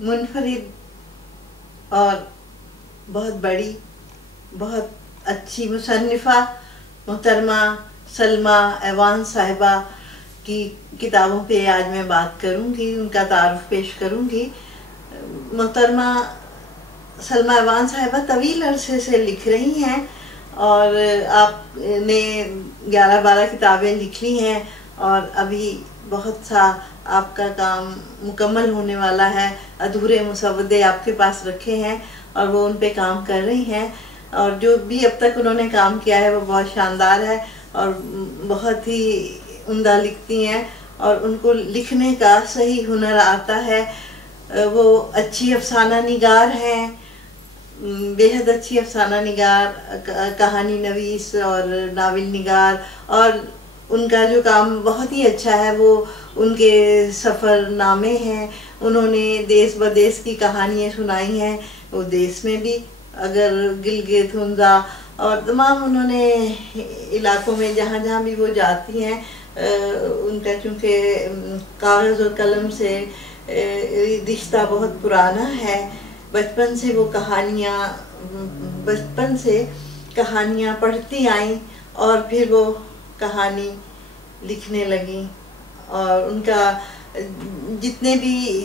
منفرد اور بہت بڑی، بہت اچھی مصنفہ محترمہ سلمیٰ ایوان صاحبہ کی کتابوں پہ آج میں بات کروں گی، ان کا تعارف پیش کروں گی۔ محترمہ سلمیٰ ایوان صاحبہ طویل عرصے سے لکھ رہی ہیں اور آپ نے 11-12 کتابیں لکھ لی ہیں اور ابھی بہت سا آپ کا کام مکمل ہونے والا ہے۔ ادھورے مسودے آپ کے پاس رکھے ہیں اور وہ ان پہ کام کر رہی ہیں، اور جو بھی اب تک انہوں نے کام کیا ہے وہ بہت شاندار ہے اور بہت ہی عمدہ لکھتی ہیں، اور ان کو لکھنے کا صحیح ہنر آتا ہے۔ وہ اچھی افسانہ نگار ہیں، بے حد اچھی افسانہ نگار، کہانی نویس اور ناول نگار، اور ان کا جو کام بہت ہی اچھا ہے وہ ان کے سفر نامے ہیں۔ انہوں نے دیس بدیس کی کہانیاں سنائی ہیں، وہ دیس میں بھی، اگر گلگت ہنزا اور تمام انہوں نے علاقوں میں جہاں جہاں بھی وہ جاتی ہیں، ان کا چونکہ کاغذ اور قلم سے رشتہ بہت پرانا ہے۔ بچپن سے کہانیاں پڑھتی آئیں اور پھر وہ کہانی لکھنے لگیں، اور ان کا جتنے بھی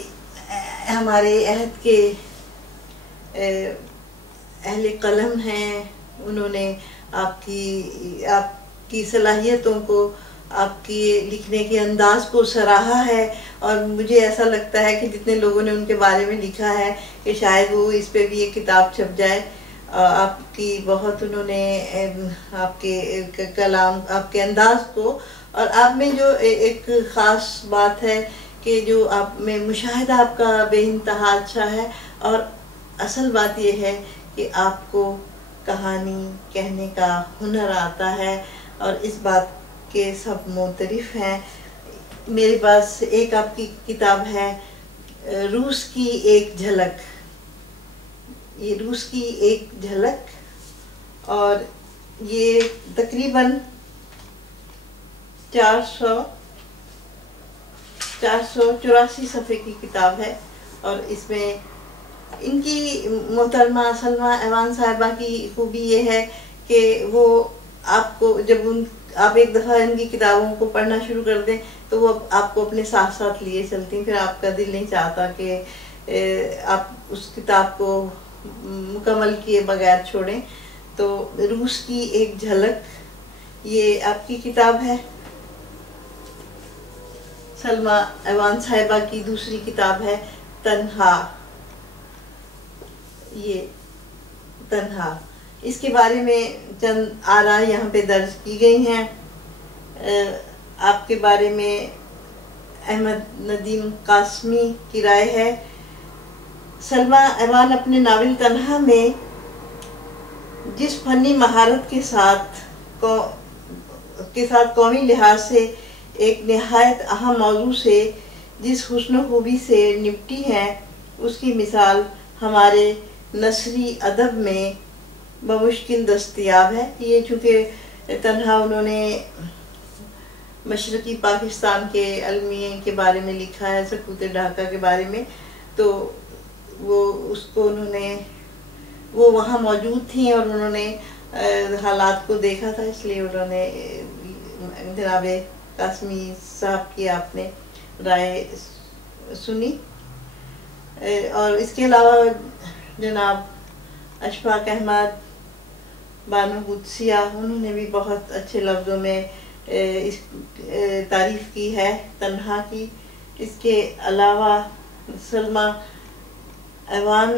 ہمارے عہد کے اہل قلم ہیں، انہوں نے آپ کی صلاحیتوں کو، آپ کی لکھنے کے انداز کو سراہا ہے، اور مجھے ایسا لگتا ہے کہ جتنے لوگوں نے ان کے بارے میں لکھا ہے کہ شاید وہ اس پہ بھی ایک کتاب چھپ جائے۔ آپ کی بہت انہوں نے آپ کے کلام، آپ کے انداز کو، اور آپ میں جو ایک خاص بات ہے کہ جو آپ میں مشاہدہ آپ کا بے انتہا اچھا ہے، اور اصل بات یہ ہے کہ آپ کو کہانی کہنے کا ہنر آتا ہے، اور اس بات کے سب معترف ہیں۔ میرے پاس ایک آپ کی کتاب ہے، روس کی ایک جھلک، یہ روس کی ایک جھلک، اور یہ تقریباً 484 صفحے کی کتاب ہے، اور اس میں ان کی محترمہ سلمیٰ ایوان صاحبہ کی خوبی یہ ہے کہ وہ آپ کو جب آپ ایک دفعہ ان کی کتابوں کو پڑھنا شروع کر دیں تو وہ آپ کو اپنے ساتھ ساتھ لیے چلتی ہیں، پھر آپ کا دل نہیں چاہتا کہ آپ اس کتاب کو مکمل کیے بغیر چھوڑیں۔ تو روس کی ایک جھلک یہ آپ کی کتاب ہے۔ سلمیٰ ایوان صاحبہ کی دوسری کتاب ہے تنہا، یہ تنہا، اس کے بارے میں چند آراء یہاں پہ درج کی گئی ہیں۔ آپ کے بارے میں احمد ندیم قاسمی کی رائے ہے: سلمیٰ ایوان اپنے ناول تنہا میں جس فنی مہارت کے ساتھ قومی لحاظ سے ایک نہایت اہم موضوع سے جس حسن و خوبی سے نپٹی ہیں، اس کی مثال ہمارے نثری ادب میں بمشکل دستیاب ہے۔ یہ چونکہ تنہا انہوں نے مشرقی پاکستان کے المیے کے بارے میں لکھا ہے، سکوت ڈھاکہ کے بارے میں، تو وہ اس کو انہوں نے، وہ وہاں موجود تھیں اور انہوں نے حالات کو دیکھا تھا، اس لیے انہوں نے جناب قاسمی صاحب کی آپ نے رائے سنی۔ اور اس کے علاوہ جناب اشفاق احمد، بانو قدسیہ، انہوں نے بھی بہت اچھے لفظوں میں اس تعریف کی ہے تنہا کی۔ اس کے علاوہ سلمیٰ ایوان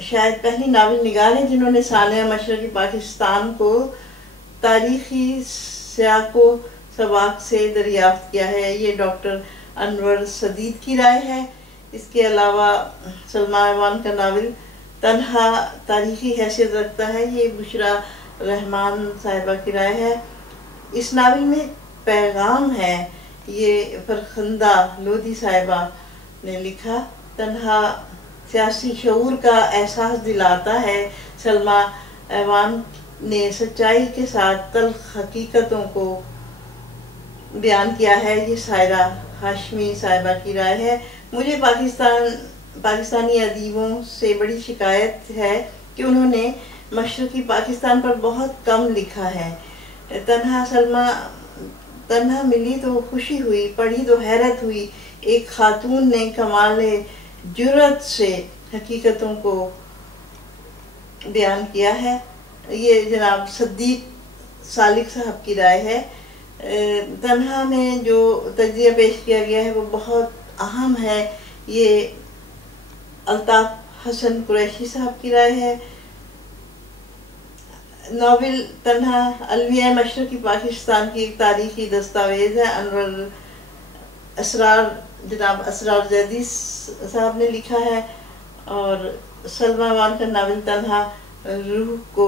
شاید پہلی ناول نگار ہیں جنہوں نے سانحہ مشرقی پاکستان کو تاریخی سیاق و سباق سے دریافت کیا ہے، یہ ڈاکٹر انور سدید کی رائے ہے۔ اس کے علاوہ سلمیٰ ایوان کا ناول تنہا تاریخی حیثیت رکھتا ہے، یہ بشریٰ رحمان صاحبہ کی رائے ہے۔ اس ناول میں پیغام ہے، یہ فرخندہ لودھی صاحبہ نے لکھا۔ تنہا سیاسی شعور کا احساس دلاتا ہے۔ سلمیٰ ایوان نے سچائی کے ساتھ تلخ حقیقتوں کو بیان کیا ہے، یہ سائرہ ہاشمی صاحبہ کی رائے ہے۔ مجھے پاکستان پاکستانی ادیبوں سے بڑی شکایت ہے کہ انہوں نے مشرقی پاکستان پر بہت کم لکھا ہے. تنہا سلمہ تنہا ملی تو خوشی ہوئی، پڑھی تو حیرت ہوئی. ایک خاتون نے کمال جرأت سے حقیقتوں کو بیان کیا ہے. یہ جناب صدیق سالک صاحب کی رائے ہے. تنہا میں جو تجزیہ پیش کیا گیا ہے وہ بہت اہم ہے. یہ الطاف حسن قریشی صاحب کی رائے ہے. ناول تنہا المیہ مشرقی پاکستان کی ایک تاریخی دستاویز ہے. جناب اسرار زیدی صاحب نے لکھا ہے. اور سلمیٰ ایوان کا ناول تنہا روح کو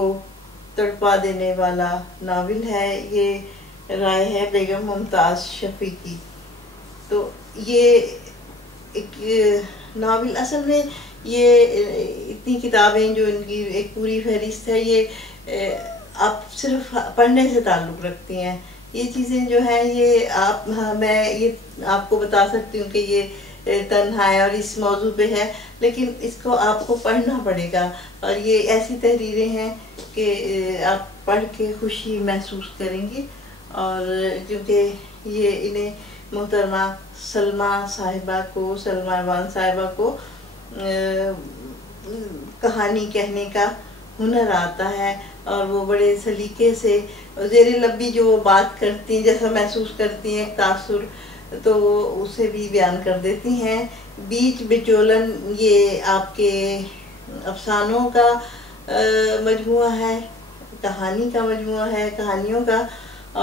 تڑپا دینے والا ناول ہے. یہ رائے ہے بیگم ممتاز شفیقی. تو یہ ایک ناول، اصل میں یہ اتنی کتابیں جو ان کی ایک پوری فہرست ہے، یہ آپ صرف پڑھنے سے تعلق رکھتی ہیں. یہ چیزیں جو ہیں یہ میں یہ آپ کو بتا سکتی ہوں کہ یہ تنہا ہے اور اس موضوع پہ ہے، لیکن اس کو آپ کو پڑھنا پڑے گا. اور یہ ایسی تحریریں ہیں کہ آپ پڑھ کے خوشی محسوس کریں گے. اور کیونکہ یہ انہیں محترمہ سلمیٰ ایوان صاحبہ کو کہانی کہنے کا ہنر آتا ہے، اور وہ بڑے سلیقے سے زیر لبی جو وہ بات کرتی ہیں، جیسا محسوس کرتی ہیں ایک تاثر، تو وہ اسے بھی بیان کر دیتی ہیں. بیچ بچولن یہ آپ کے افسانوں کا مجموعہ ہے، کہانی کا مجموعہ ہے، کہانیوں کا.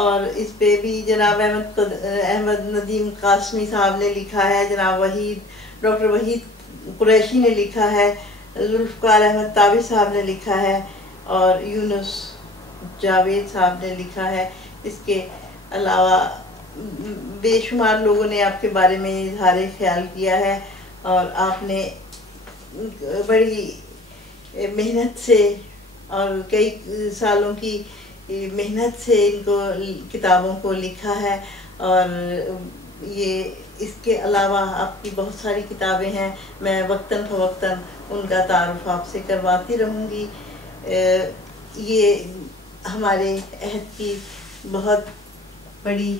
اور اس پہ بھی جناب احمد ندیم قاسمی صاحب نے لکھا ہے، جناب ڈاکٹر وحید قریشی نے لکھا ہے، ذوالفقار احمد تابع صاحب نے لکھا ہے، اور یونس جاوید صاحب نے لکھا ہے. اس کے علاوہ بے شمار لوگوں نے آپ کے بارے میں اظہار خیال کیا ہے، اور آپ نے بڑی محنت سے اور کئی سالوں کی محنت سے ان کو کتابوں کو لکھا ہے. اور یہ اس کے علاوہ آپ کی بہت ساری کتابیں ہیں، میں وقتاً فوقتاً ان کا تعارف آپ سے کرواتی رہوں گی. یہ ہمارے عہد کی بہت بڑی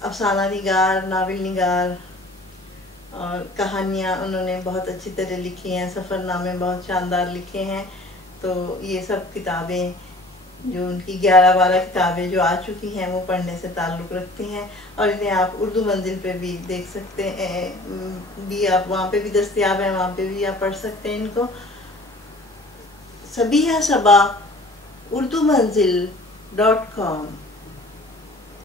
افسانہ نگار، ناول نگار، اور کہانیاں انہوں نے بہت اچھی طرح لکھی ہیں، سفر نامے بہت شاندار لکھے ہیں. تو یہ سب کتابیں جو ان کی 11-12 کتابیں جو آ چکی ہیں وہ پڑھنے سے تعلق رکھتی ہیں. اور انہیں آپ اردو منزل پہ بھی دیکھ سکتے ہیں، بھی آپ وہاں پہ بھی دستیاب ہیں، وہاں پہ بھی آپ پڑھ سکتے ہیں ان کو. صبیحہ صبا اردو منزل .com